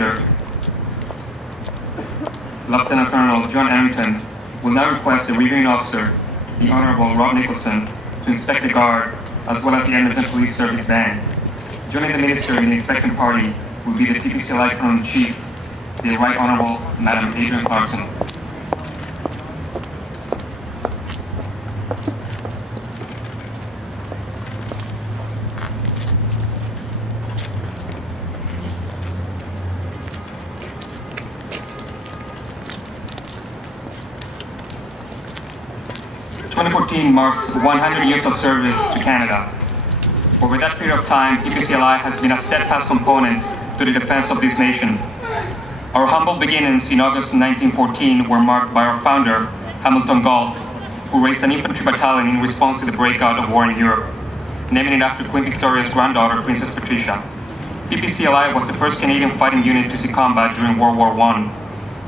commander, Lieutenant Colonel John Arrington, will now request the reviewing officer, the Honorable Rob Nicholson, to inspect the guard as well as the Edmonton Police Service band. Joining the minister in the inspection party will be the P.P.C.L.I. Colonel-in-Chief, the Right Honorable Madam Adrienne Clarkson. Marks 100 years of service to Canada. Over that period of time, P.P.C.L.I. has been a steadfast component to the defense of this nation. Our humble beginnings in August 1914 were marked by our founder, Hamilton Gault, who raised an infantry battalion in response to the breakout of war in Europe, naming it after Queen Victoria's granddaughter, Princess Patricia. P.P.C.L.I. was the first Canadian fighting unit to see combat during World War I.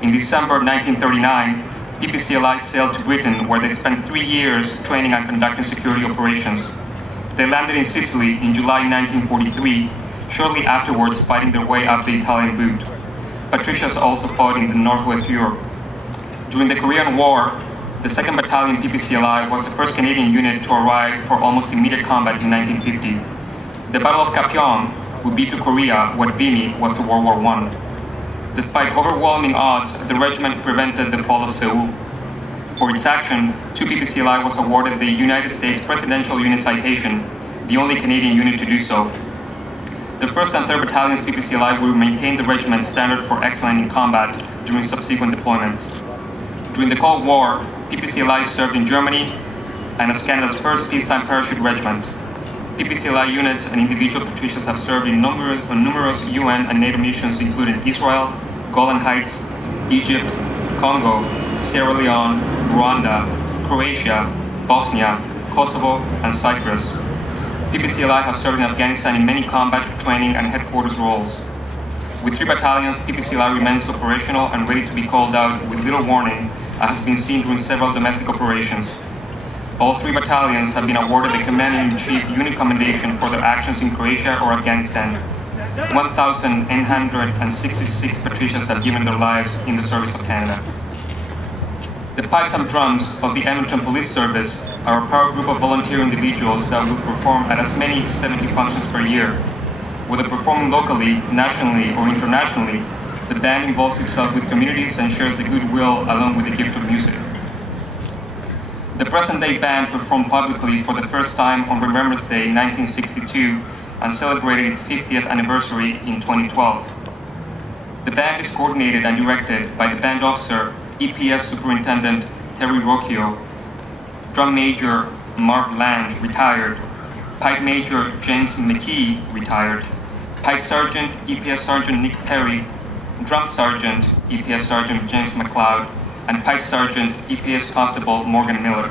In December 1939, P.P.C.L.I. sailed to Britain, where they spent 3 years training and conducting security operations. They landed in Sicily in July 1943, shortly afterwards fighting their way up the Italian boot. Patricias also fought in the Northwest Europe. During the Korean War, the 2nd Battalion P.P.C.L.I. was the first Canadian unit to arrive for almost immediate combat in 1950. The Battle of Kapyong would be to Korea what Vimy was to World War I. Despite overwhelming odds, the regiment prevented the fall of Seoul. For its action, to P.P.C.L.I. was awarded the United States Presidential Unit Citation, the only Canadian unit to do so. The 1st and 3rd Battalions P.P.C.L.I. will maintain the regiment's standard for excellence in combat during subsequent deployments. During the Cold War, P.P.C.L.I. served in Germany and as Canada's first peacetime parachute regiment. P.P.C.L.I. units and individual patricians have served in numerous UN and NATO missions, including Israel, Golan Heights, Egypt, Congo, Sierra Leone, Rwanda, Croatia, Bosnia, Kosovo, and Cyprus. P.P.C.L.I. has served in Afghanistan in many combat, training, and headquarters roles. With 3 battalions, P.P.C.L.I. remains operational and ready to be called out with little warning, as has been seen during several domestic operations. All 3 battalions have been awarded the Commander-in-Chief Unit Commendation for their actions in Croatia or Afghanistan. 1,866 patricians have given their lives in the service of Canada. The pipes and drums of the Edmonton Police Service are a proud group of volunteer individuals that will perform at as many as 70 functions per year. Whether performing locally, nationally, or internationally, the band involves itself with communities and shares the goodwill along with the gift of music. The present-day band performed publicly for the first time on Remembrance Day 1962 and celebrated its 50th anniversary in 2012. The band is coordinated and directed by the band officer, EPS Superintendent Terry Rocchio, Drum Major Mark Lange, retired, Pipe Major James McKee, retired, Pipe Sergeant EPS Sergeant Nick Perry, Drum Sergeant EPS Sergeant James McLeod, and Pipe Sergeant EPS Constable Morgan Miller,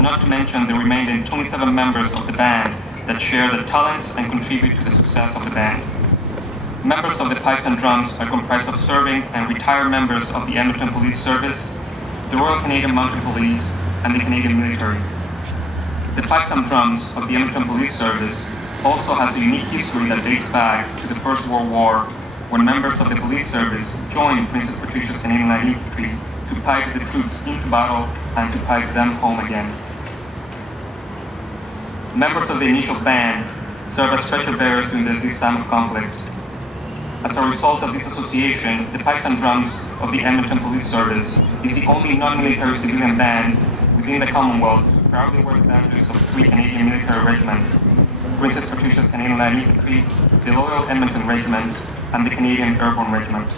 not to mention the remaining 27 members of the band that share the talents and contribute to the success of the band. Members of the pipes and drums are comprised of serving and retired members of the Edmonton Police Service, the Royal Canadian Mounted Police, and the Canadian military. The pipes and drums of the Edmonton Police Service also has a unique history that dates back to the First World War, when members of the police service joined Princess Patricia's Canadian Light Infantry to pipe the troops into battle and to pipe them home again. Members of the initial band served as stretcher bearers during this time of conflict. As a result of this association, the pipes and drums of the Edmonton Police Service is the only non-military civilian band within the Commonwealth to proudly wear the badges of 3 Canadian military regiments: Princess Patricia's Canadian Light Infantry, the Loyal Edmonton Regiment, and the Canadian Airborne Regiment.